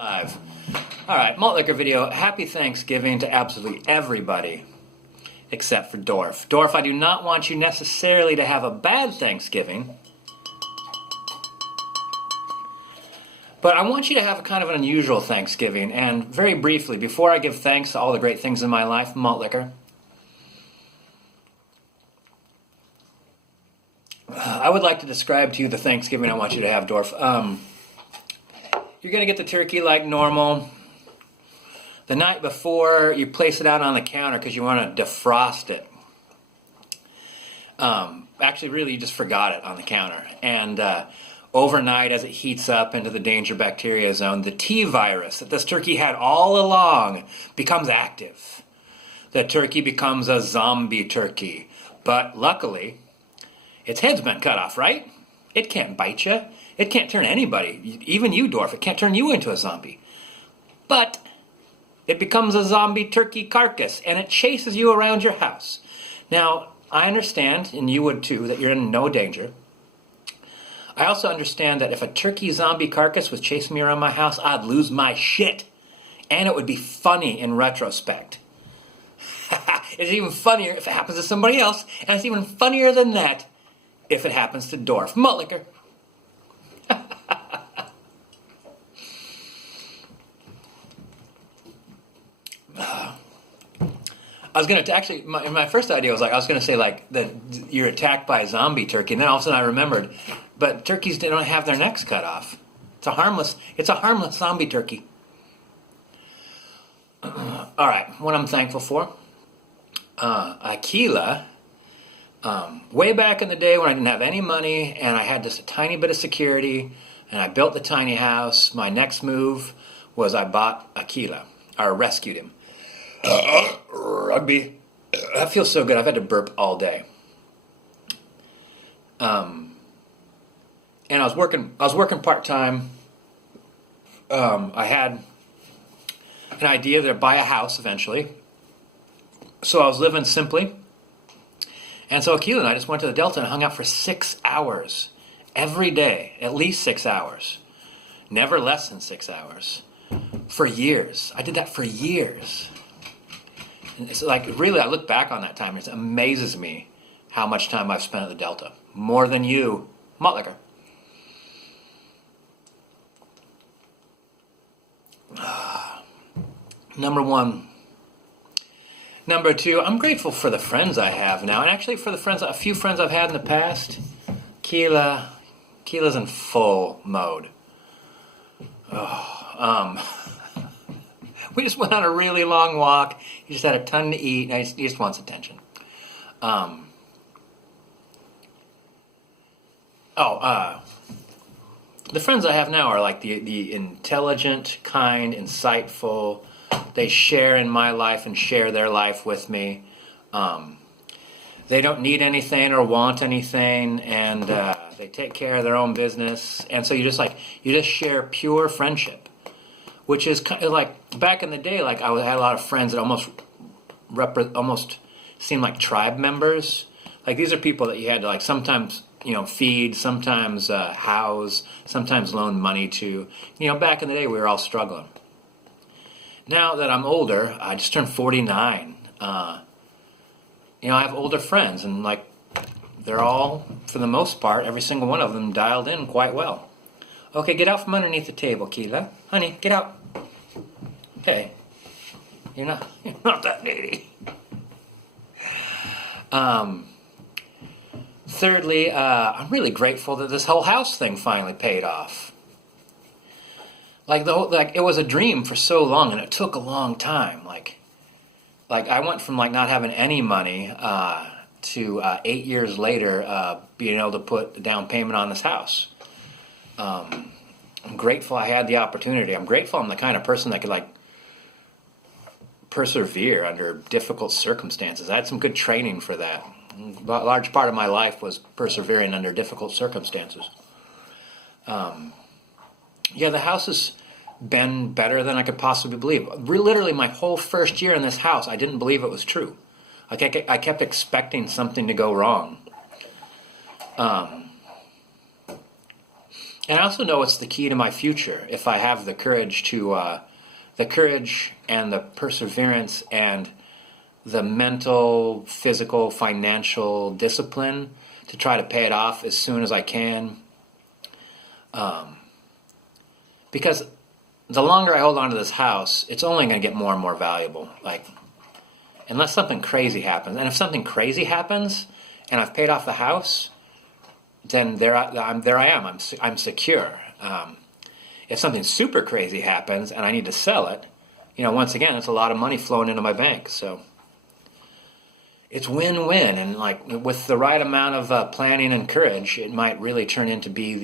Live. Alright, malt liquor video. Happy Thanksgiving to absolutely everybody except for Dorf. Dorf, I do not want you necessarily to have a bad Thanksgiving, but I want you to have a kind of an unusual Thanksgiving. And very briefly, before I give thanks to all the great things in my life, malt liquor, I would like to describe to you the Thanksgiving I want you to have, Dorf. You're going to get the turkey like normal. The night before, you place it out on the counter because you want to defrost it. Actually, really, you just forgot it on the counter. And overnight, as it heats up into the danger bacteria zone, the T virus that this turkey had all along becomes active. The turkey becomes a zombie turkey. But luckily, its head's been cut off, right? It can't bite you. It can't turn anybody, even you, Dorf. It can't turn you into a zombie. But it becomes a zombie turkey carcass, and it chases you around your house. Now, I understand, and you would too, that you're in no danger. I also understand that if a turkey zombie carcass was chasing me around my house, I'd lose my shit. And it would be funny in retrospect. It's even funnier if it happens to somebody else, and it's even funnier than that if it happens to Dorf. Malt liquor. I was going to actually, my first idea was like, I was going to say like that you're attacked by a zombie turkey, and then all of a sudden I remembered, but turkeys don't have their necks cut off. It's a harmless zombie turkey. All right, what I'm thankful for, Aquila. Way back in the day when I didn't have any money and I had just a tiny bit of security and I built the tiny house, my next move was I bought Aquila, or rescued him. Rugby. That feels so good. I've had to burp all day. And I was working part-time. I had an idea to buy a house eventually. So I was living simply. And so Aquila and I just went to the Delta and hung out for 6 hours. Every day, at least 6 hours. Never less than 6 hours. For years. I did that for years. And it's like, really, I look back on that time and it amazes me how much time I've spent at the Delta. More than you. Malt liquor. Number one. Number two, I'm grateful for the friends I have now, and actually for a few friends I've had in the past. Keela's in full mode. We just went on a really long walk. He just had a ton to eat, and he just wants attention. The friends I have now are like the intelligent, kind, insightful. They share in my life and share their life with me. They don't need anything or want anything, and they take care of their own business. And so you just share pure friendship, which is kind of like back in the day. Like I had a lot of friends that almost seemed like tribe members. Like these are people that you had to like sometimes feed, sometimes house, sometimes loan money to. Back in the day we were all struggling. Now that I'm older, I just turned 49. I have older friends, and like they're all, for the most part, every single one of them dialed in quite well. Okay, get out from underneath the table, Keela. Honey, get out. Hey, you're not that needy. Thirdly, I'm really grateful that this whole house thing finally paid off. Like it was a dream for so long, and it took a long time. Like I went from like not having any money to 8 years later being able to put a down payment on this house. I'm grateful I had the opportunity. I'm grateful I'm the kind of person that could like persevere under difficult circumstances. I had some good training for that. A large part of my life was persevering under difficult circumstances. The house has been better than I could possibly believe. Literally, my whole first year in this house, I didn't believe it was true. I kept expecting something to go wrong. And I also know it's the key to my future if I have the courage the courage and the perseverance and the mental, physical, financial discipline to try to pay it off as soon as I can. Because the longer I hold on to this house, it's only going to get more and more valuable. Like, unless something crazy happens. And if something crazy happens and I've paid off the house, then there I am. I'm secure. If something super crazy happens and I need to sell it, once again, it's a lot of money flowing into my bank. So it's win-win, and like with the right amount of planning and courage, it might really turn into be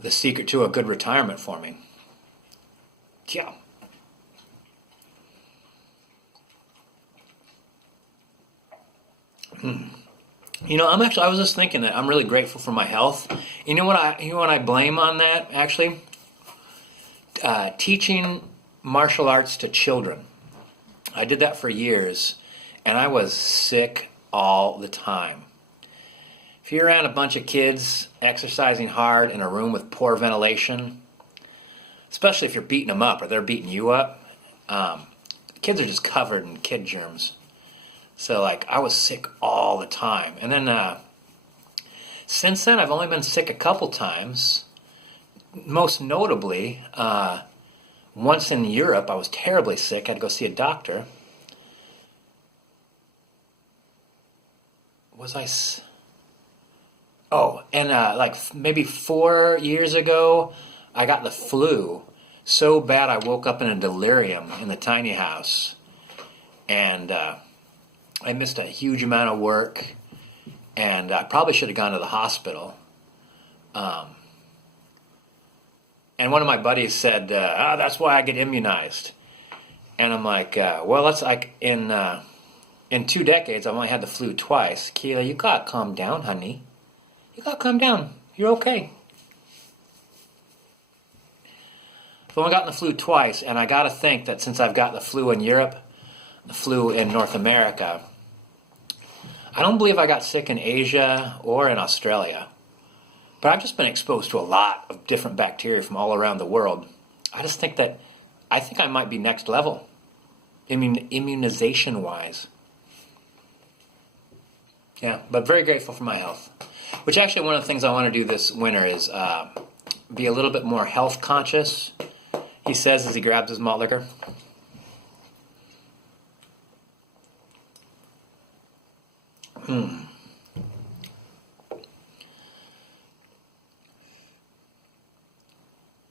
the secret to a good retirement for me. Yeah. I was just thinking that I'm really grateful for my health. You know what I blame on that, actually? Teaching martial arts to children. I did that for years, and I was sick all the time. If you're around a bunch of kids exercising hard in a room with poor ventilation, especially if you're beating them up or they're beating you up, kids are just covered in kid germs. So, I was sick all the time. And then, since then, I've only been sick a couple times. Most notably, once in Europe, I was terribly sick. I had to go see a doctor. Maybe 4 years ago, I got the flu so bad I woke up in a delirium in the tiny house. And I missed a huge amount of work, and I probably should have gone to the hospital. And one of my buddies said, that's why I get immunized. And I'm like, that's like in 2 decades, I've only had the flu twice. Keela, you got to calm down, honey. You got to calm down. You're okay. I've only gotten the flu twice, and I got to think that since I've got the flu in Europe, the flu in North America, I don't believe I got sick in Asia or in Australia. But I've just been exposed to a lot of different bacteria from all around the world. I think I might be next level, immunization-wise. Yeah, but very grateful for my health. Which actually one of the things I want to do this winter is be a little bit more health conscious, he says as he grabs his malt liquor.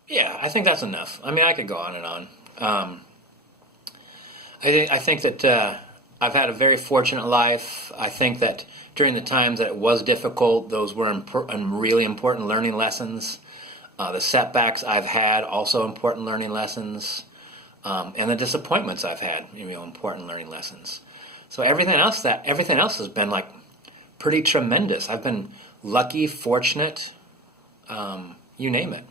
Yeah, I think that's enough. I could go on and on. I think that I've had a very fortunate life. I think that during the times that it was difficult, those were really important learning lessons. The setbacks I've had, also important learning lessons. And the disappointments I've had, important learning lessons. So everything else has been pretty tremendous. I've been lucky, fortunate, you name it.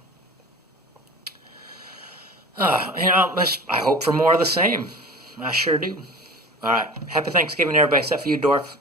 I hope for more of the same. I sure do. All right. Happy Thanksgiving, everybody, except for you, Dorf.